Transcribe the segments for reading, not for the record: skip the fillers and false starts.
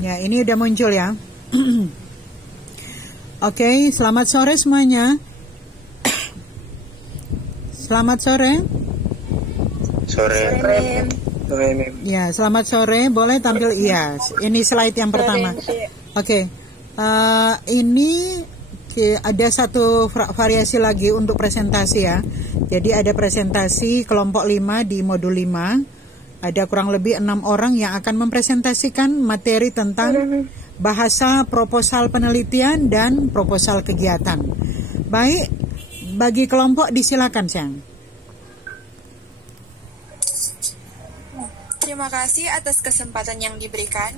Ya, ini udah muncul ya. Oke, selamat sore semuanya. Selamat sore. Sore. Ya, selamat sore. Boleh tampil? Iya, ini slide yang pertama. Oke, ini ada satu variasi lagi untuk presentasi ya. Jadi ada presentasi kelompok 5 di modul 5. Ada kurang lebih 6 orang yang akan mempresentasikan materi tentang bahasa proposal penelitian dan proposal kegiatan. Baik, bagi kelompok disilakan, Sayang. Terima kasih atas kesempatan yang diberikan.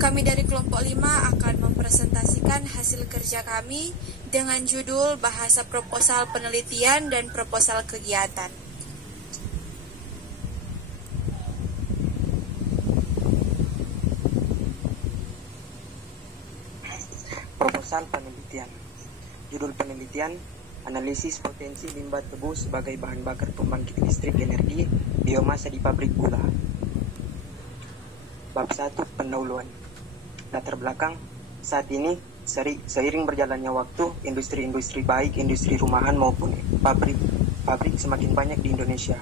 Kami dari kelompok 5 akan mempresentasikan hasil kerja kami dengan judul bahasa proposal penelitian dan proposal kegiatan. Proposal penelitian. Judul penelitian, analisis potensi limbah tebu sebagai bahan bakar pembangkit listrik energi biomasa di pabrik gula. Bab 1, pendahuluan. Latar belakang, saat ini seiring berjalannya waktu, industri-industri baik industri rumahan maupun pabrik semakin banyak di Indonesia.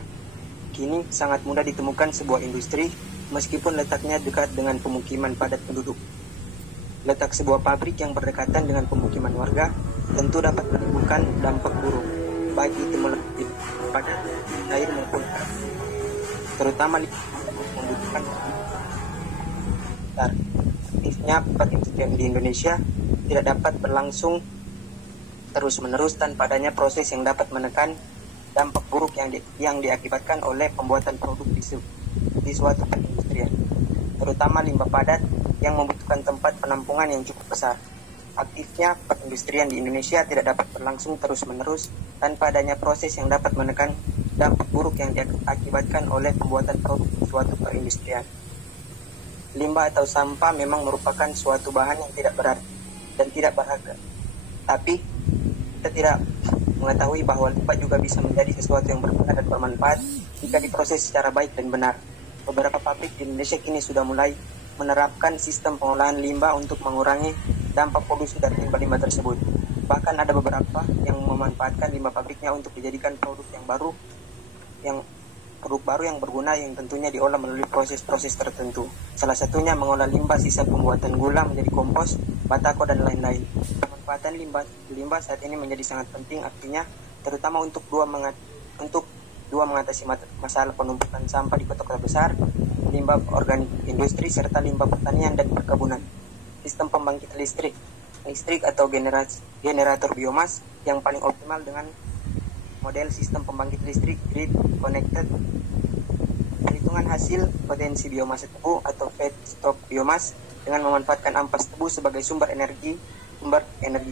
Kini sangat mudah ditemukan sebuah industri meskipun letaknya dekat dengan pemukiman padat penduduk. Letak sebuah pabrik yang berdekatan dengan pemukiman warga tentu dapat menimbulkan dampak buruk, baik itu melalui pada air maupun terutama membutuhkan aktifnya perindustrian di Indonesia tidak dapat berlangsung terus-menerus tanpa adanya proses yang dapat menekan dampak buruk yang diakibatkan oleh pembuatan produk di suatu perindustrian, terutama limbah padat yang membutuhkan tempat penampungan yang cukup besar. Aktifnya perindustrian di Indonesia tidak dapat berlangsung terus-menerus tanpa adanya proses yang dapat menekan dampak buruk yang diakibatkan oleh pembuatan produk di suatu perindustrian. Limbah atau sampah memang merupakan suatu bahan yang tidak berarti dan tidak berharga. Tapi kita tidak mengetahui bahwa limbah juga bisa menjadi sesuatu yang berguna dan bermanfaat jika diproses secara baik dan benar. Beberapa pabrik di Indonesia kini sudah mulai menerapkan sistem pengolahan limbah untuk mengurangi dampak polusi dari limbah-limbah tersebut. Bahkan ada beberapa yang memanfaatkan limbah pabriknya untuk dijadikan produk baru yang berguna yang tentunya diolah melalui proses-proses tertentu. Salah satunya mengolah limbah sisa pembuatan gula menjadi kompos, batako dan lain-lain. Pemanfaatan limbah saat ini menjadi sangat penting, artinya terutama untuk mengatasi masalah penumpukan sampah di kota-kota besar, limbah organik industri, serta limbah pertanian dan perkebunan. Sistem pembangkit listrik atau generator biomas yang paling optimal dengan model sistem pembangkit listrik grid connected. Perhitungan hasil potensi biomasa tebu atau feedstock biomas dengan memanfaatkan ampas tebu sebagai sumber energi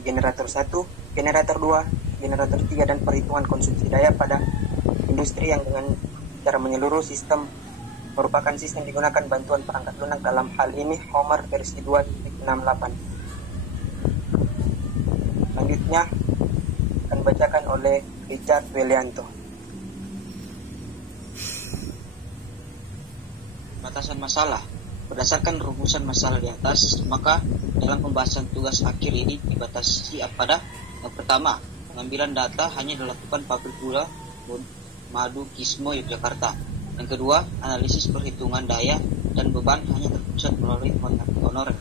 generator 1, generator 2, generator 3, dan perhitungan konsumsi daya pada industri yang dengan cara menyeluruh sistem merupakan sistem digunakan bantuan perangkat lunak, dalam hal ini Homer versi 2.68. Selanjutnya akan dibacakan oleh Richard Welianto. Batasan masalah. Berdasarkan rumusan masalah di atas, maka dalam pembahasan tugas akhir ini dibatasi pada yang pertama, pengambilan data hanya dilakukan pabrik gula Madu Kismo Yogyakarta. Yang kedua, analisis perhitungan daya dan beban hanya terpusat melalui honorer.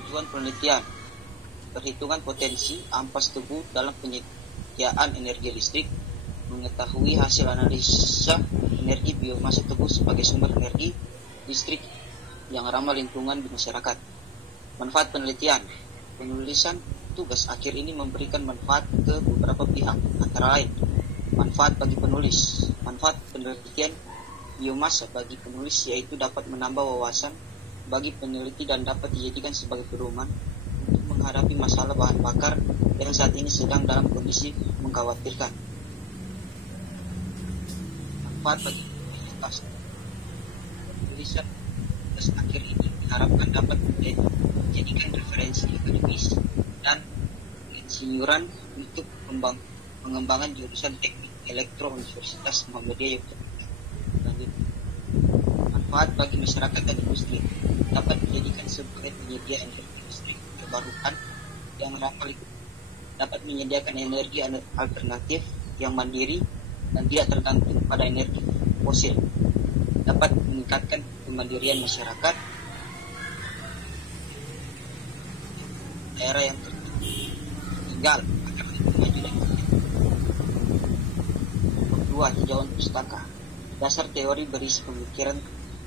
Tujuan penelitian, perhitungan potensi ampas tebu dalam penyediaan energi listrik, mengetahui hasil analisa energi biomasa tebu sebagai sumber energi listrik yang ramah lingkungan di masyarakat. Manfaat penelitian, penulisan tugas akhir ini memberikan manfaat ke beberapa pihak, antara lain manfaat bagi penulis. Manfaat penelitian biomasa bagi penulis yaitu dapat menambah wawasan bagi peneliti dan dapat dijadikan sebagai pedoman untuk menghadapi masalah bahan bakar yang saat ini sedang dalam kondisi mengkhawatirkan. Manfaat bagi penulis. Tulisan tugas akhir ini diharapkan dapat menjadikan referensi akademis dan insinyuran untuk pengembangan jurusan teknik elektro Universitas Muhammadiyah Yogyakarta. Lanjut. bermanfaat bagi masyarakat dan industri, dapat dijadikan sebagai penyedia energi listrik terbarukan yang ramah lingkungan, dapat menyediakan energi alternatif yang mandiri dan tidak tergantung pada energi fosil, dapat meningkatkan kemandirian masyarakat daerah yang tertinggal agar lebih maju dan kedua, hijauan pustaka. Dasar teori berisi pemikiran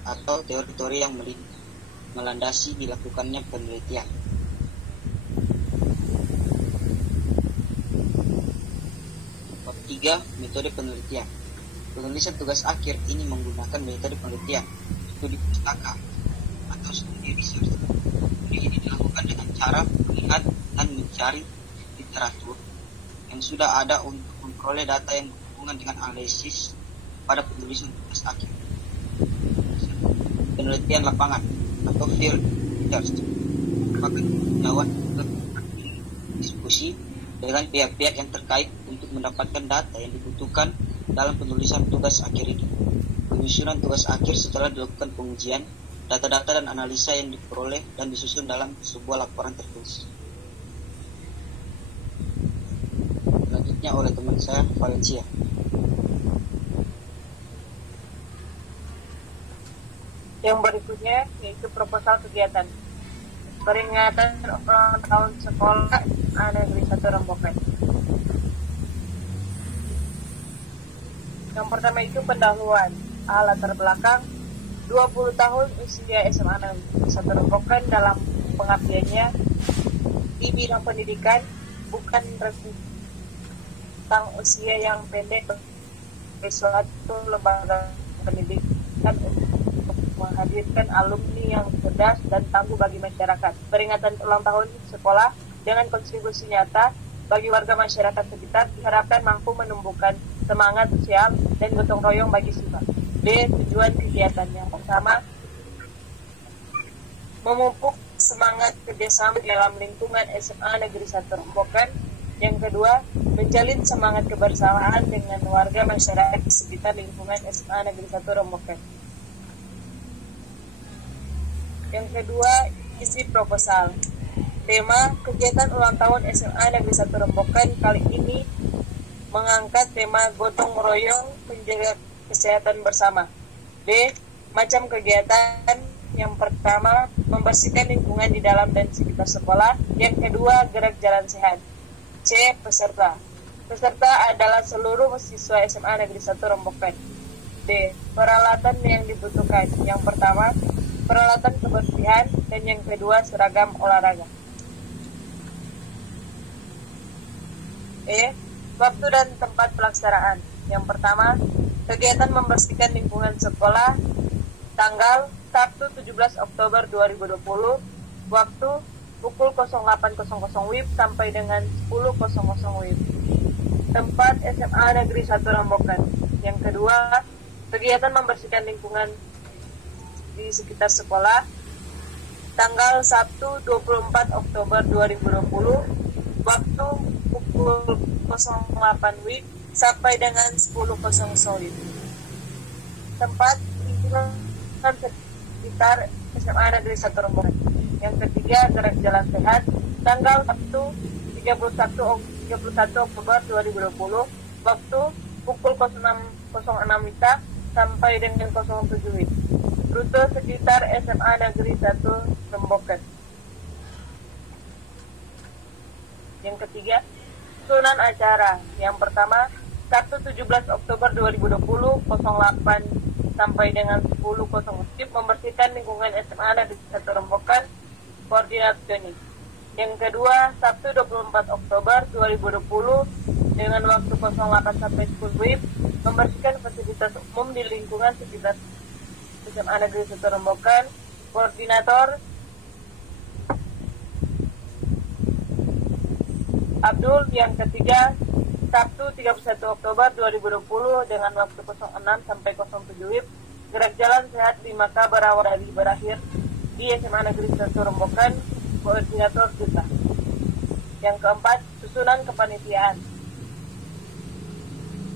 atau teori-teori yang melandasi dilakukannya penelitian. Bab 3, metode penelitian. Penulisan tugas akhir ini menggunakan metode penelitian, studi pustaka atau studi research. Studi ini dilakukan dengan cara melihat dan mencari literatur yang sudah ada untuk memperoleh data yang berhubungan dengan analisis pada penulisan tugas akhir. Penelitian lapangan atau field research merupakan jauhan diskusi dengan pihak-pihak yang terkait untuk mendapatkan data yang dibutuhkan dalam penulisan tugas akhir ini. Penyusunan tugas akhir setelah dilakukan pengujian, data-data dan analisa yang diperoleh dan disusun dalam sebuah laporan tertulis. Selanjutnya oleh teman saya, Valencia. Yang berikutnya yaitu proposal kegiatan. Peringatan ulang tahun sekolah Negeri 1 Rembokan. Yang pertama itu pendahuluan. Latar belakang 20 tahun usia SMA Negeri 1 Rembokan dalam pengabdiannya di bidang pendidikan bukan tentang usia yang pendek bagi suatu lembaga pendidikan untuk menghadirkan alumni yang cerdas dan tangguh bagi masyarakat. Peringatan ulang tahun sekolah dengan kontribusi nyata bagi warga masyarakat sekitar diharapkan mampu menumbuhkan semangat sosial dan gotong royong bagi siswa. D. Tujuan kegiatannya. Pertama, memupuk semangat kerjasama dalam lingkungan SMA Negeri 1 Rembokan. Yang kedua, menjalin semangat kebersamaan dengan warga masyarakat di sekitar lingkungan SMA Negeri 1 Rembokan. Yang kedua, isi proposal. Tema kegiatan ulang tahun SMA Negeri 1 Rembokan kali ini mengangkat tema gotong royong menjaga kesehatan bersama. D. Macam kegiatan. Yang pertama, membersihkan lingkungan di dalam dan sekitar sekolah. Yang kedua, gerak jalan sehat. C. Peserta. Peserta adalah seluruh siswa SMA Negeri 1 Rembokan. D. Peralatan yang dibutuhkan. Yang pertama, peralatan kebersihan, dan yang kedua, seragam olahraga. E. Waktu dan tempat pelaksanaan. Yang pertama, kegiatan membersihkan lingkungan sekolah, tanggal Sabtu 17 Oktober 2020, waktu pukul 08.00 WIB sampai dengan 10.00 WIB. Tempat SMA Negeri 1 Rembokan. Yang kedua, kegiatan membersihkan lingkungan di sekitar sekolah, tanggal Sabtu 24 Oktober 2020, waktu pukul 08 WIB sampai dengan 10.00 WIB. Tempat lingkungan sekitar SMA Negeri 1 Rembokan. Yang ketiga, gerak jalan sehat, tanggal Sabtu 31 Oktober 2020, waktu pukul 06.06 WITA sampai dengan 07 WIB. Rute sekitar SMA Negeri 1 Rembokan. Yang ketiga, susunan acara. Yang pertama, Sabtu 17 Oktober 2020, 08 sampai dengan 10.00 WIB, membersihkan lingkungan SMA Negeri 1 Rembokan, koordinasionis. Yang kedua, Sabtu 24 Oktober 2020 dengan waktu 08 sampai 10 WIB, membersihkan fasilitas umum di lingkungan sekitar SMA Negeri 1 Rembokan, koordinator Abdul. Yang ketiga, Sabtu 31 Oktober 2020 dengan waktu 06 sampai 07 WIB, gerak jalan sehat 5K berawal dari berakhir di SMA Negeri 1 Rembokan, koordinator duta. Yang keempat, susunan kepanitiaan.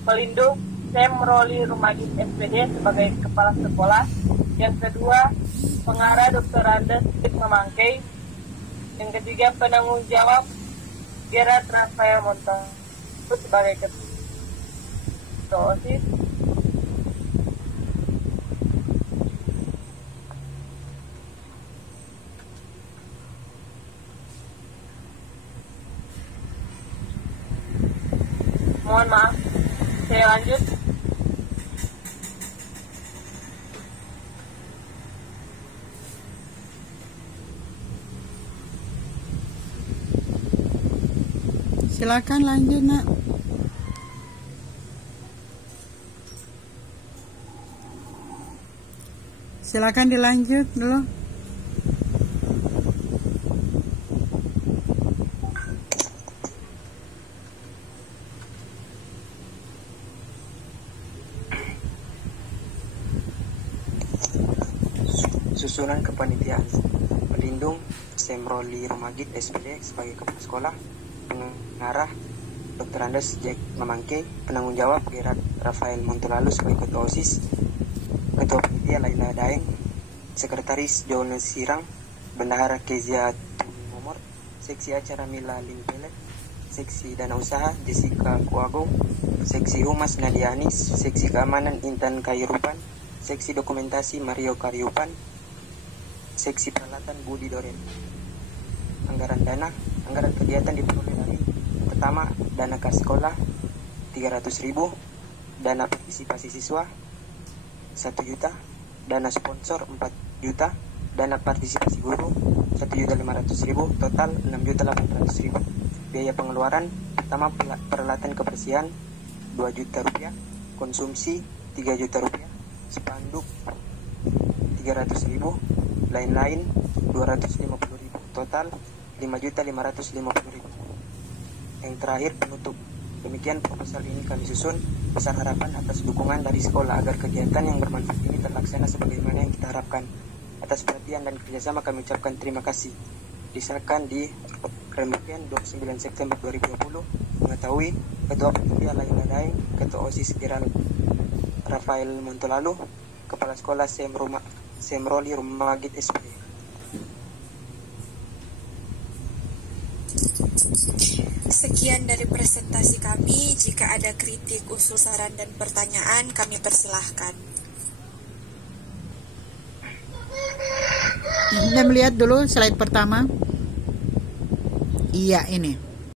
Pelindung Sam Roli Rumagis SPD sebagai kepala sekolah, Yang kedua, pengarah Dr. Andes Mamangkei. Yang ketiga, penanggung jawab Gerard Rafael Montong sebagai ketua OSIS. Mohon maaf, saya lanjut. Silakan lanjut, Nak. Silakan dilanjut dulu. Susunan kepanitiaan. Pelindung Semroli Romagit SPD sebagai kepala sekolah. Pengarah Dr. Andes Jack Mamangkei. Penanggung jawab Gerard Rafael Montolalu sebagai ketua OSIS. Ketua panitia Laila Daeng. Sekretaris Jonas Sirang. Bendahara Kezia Momor. Seksi acara Mila Limpele. Seksi dana usaha Jessica Kuago. Seksi humas Nadia Anis. Seksi keamanan Intan Kairupan. Seksi dokumentasi Mario Karyupan. Seksi peralatan Budi Doren. Anggaran dana, anggaran kegiatan diperoleh dari pertama, dana kas sekolah 300.000, dana partisipasi siswa 1 juta, dana sponsor 4 juta, dana partisipasi guru 1.500.000, total 6.800.000. Biaya pengeluaran pertama, peralatan kebersihan 2 juta rupiah, konsumsi 3 juta rupiah, spanduk 300.000, lain-lain 250.000, total 5.550.000. Yang terakhir penutup. Demikian proposal ini kami susun. Besar harapan atas dukungan dari sekolah agar kegiatan yang bermanfaat ini terlaksana sebagaimana yang kita harapkan. Atas perhatian dan kerjasama kami ucapkan terima kasih. Disahkan di Rembukian 29 September 2020. Mengetahui Ketua Panitia Laila Daeng, Ketua OSIS Gerald Rafael Montolalu, Kepala Sekolah Semroli Romagit SPD. Sekian dari presentasi kami. Jika ada kritik, usul, saran, dan pertanyaan, kami persilahkan. Anda melihat dulu slide pertama. Iya, ini.